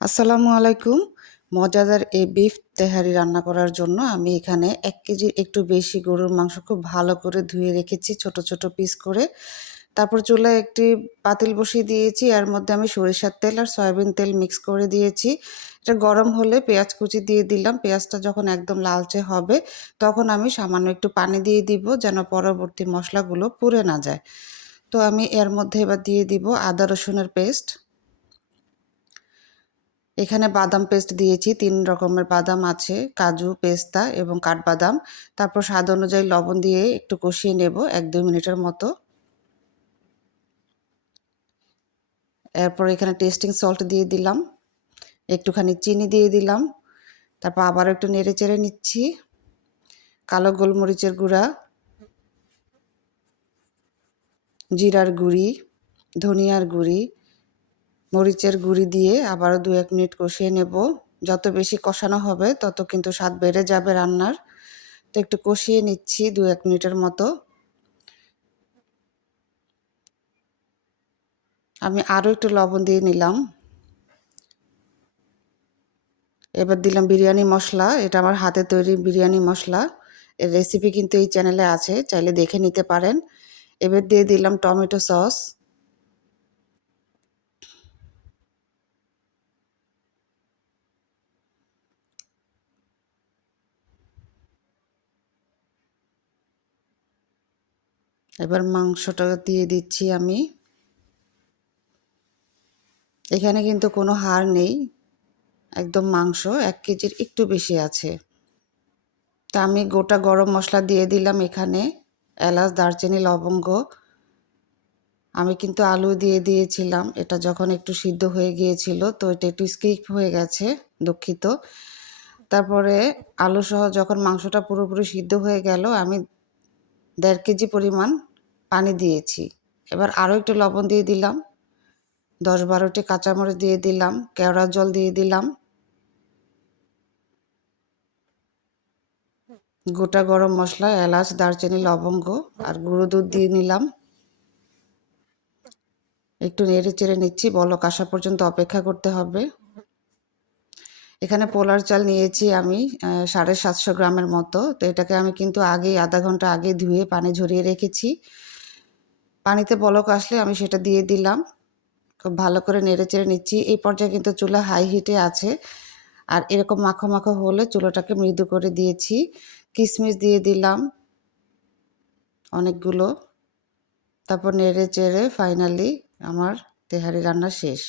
আসসালামু আলাইকুম। মজাদার এই বিফ তেহারি রান্না করার জন্য আমি এখানে ১ কেজির একটু বেশি গরুর মাংস খুব ভালো করে ধুয়ে রেখেছি ছোট, ছোট পিস করে। তারপর চুলায় একটি পাতিল বসিয়ে দিয়েছি। এর মধ্যে আমি সরিষার তেল আর সয়াবিন তেল মিক্স করে দিয়েছি। এটা গরম হলে পেঁয়াজ কুচি দিয়ে দিলাম। পেঁয়াজটা যখন একদম লালচে হবে, তখন আমি সামান্য একটু পানি দিয়ে দিব যেন পরবর্তী মসলাগুলো পুড়ে না যায়। তো আমি এর মধ্যে এবার দিয়ে দিব আদা রসুনের পেস্ট। এখানে বাদাম পেস্ট দিয়েছি ৩ রকমের বাদাম আছে, কাজু, পেস্তা এবং কাঠবাদাম। তারপর স্বাদ অনুযায়ী লবণ দিয়ে একটু কষিয়ে নেব ১-২ মিনিটের মতো। এরপর এখানে টেস্টিং সল্ট দিয়ে দিলাম, একটুখানি চিনি দিয়ে দিলাম। তারপর আবারও একটু নেড়েচেড়ে নিচ্ছি। কালো গোলমরিচের গুঁড়া, জিরার গুঁড়ি, ধনিয়ার গুঁড়ি, মরিচের গুঁড়ি দিয়ে আবারও ২-১ মিনিট কষিয়ে নেব। যত বেশি কষানো হবে তত কিন্তু স্বাদ বেড়ে যাবে রান্নার। তো একটু কষিয়ে নিচ্ছি ২-১ মিনিটের মতো। আমি আরও একটু লবণ দিয়ে নিলাম। এবার দিলাম বিরিয়ানি মশলা। এটা আমার হাতে তৈরি বিরিয়ানি মশলা। এর রেসিপি কিন্তু এই চ্যানেলে আছে, চাইলে দেখে নিতে পারেন। এবার দিয়ে দিলাম টমেটো সস। এবার মাংসটা দিয়ে দিচ্ছি আমি। এখানে কিন্তু কোনো হাড় নেই, একদম মাংস ১ কেজির একটু বেশি আছে। তা আমি গোটা গরম মশলা দিয়ে দিলাম এখানে, এলাচ, দারচিনি, লবঙ্গ। আমি কিন্তু আলু দিয়ে দিয়েছিলাম, এটা যখন একটু সিদ্ধ হয়ে গিয়েছিল তো এটা একটু স্কিপ হয়ে গেছে, দুঃখিত। তারপরে আলুসহ যখন মাংসটা পুরোপুরি সিদ্ধ হয়ে গেল আমি ১.৫ কেজি পরিমাণ পানি দিয়েছি। এবার আরও একটু লবণ দিয়ে দিলাম, ১০-১২টি কাঁচামরিচ দিয়ে দিলাম, কেওড়া জল দিয়ে দিলাম, গোটা গরম মশলা, এলাচ, দারচিনি, লবঙ্গ আর গুঁড়ো দুধ দিয়ে নিলাম। একটু নেড়ে চেড়ে নিচ্ছি, বলক আসা পর্যন্ত অপেক্ষা করতে হবে। এখানে পোলার চাল নিয়েছি আমি ৭৫০ গ্রামের মতো। তো এটাকে আমি কিন্তু আগেই আধা ঘন্টা আগে ধুয়ে পানি ঝরিয়ে রেখেছি। পানিতে বলক আসলে আমি সেটা দিয়ে দিলাম। খুব ভালো করে নেড়েচেড়ে নিচ্ছি। এই পর্যায়ে কিন্তু চুলা হাই হিটে আছে। আর এরকম মাখো, মাখো হলে চুলাটাকে মৃদু করে দিয়েছি। কিশমিশ দিয়ে দিলাম অনেকগুলো। তারপর নেড়েচেড়ে ফাইনালি আমার তেহারি রান্না শেষ।